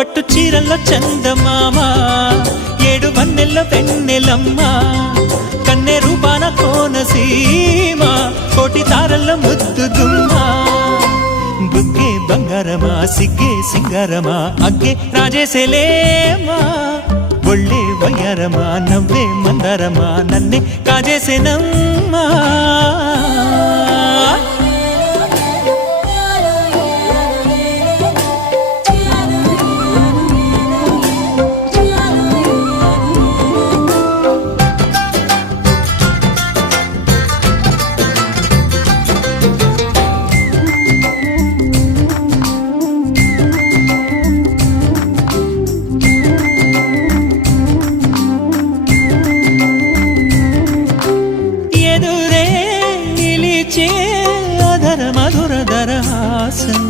పట్టు చీరల్లో చందమామ ఏడు వన్నెల్ల వెన్నెలమ్మ కన్నె రూపాన కోనసీమ కోటి తారల్లో ముద్దు గుమ్మ బుగ్గే బంగారమా సిగ్గే సింగారమా అగ్గే రాజేసేలేమా ఒళ్ళే వయ్యారమా నవ్వే మందారమా నన్నే కాజేసేనమ్మా మధుర దరహాసం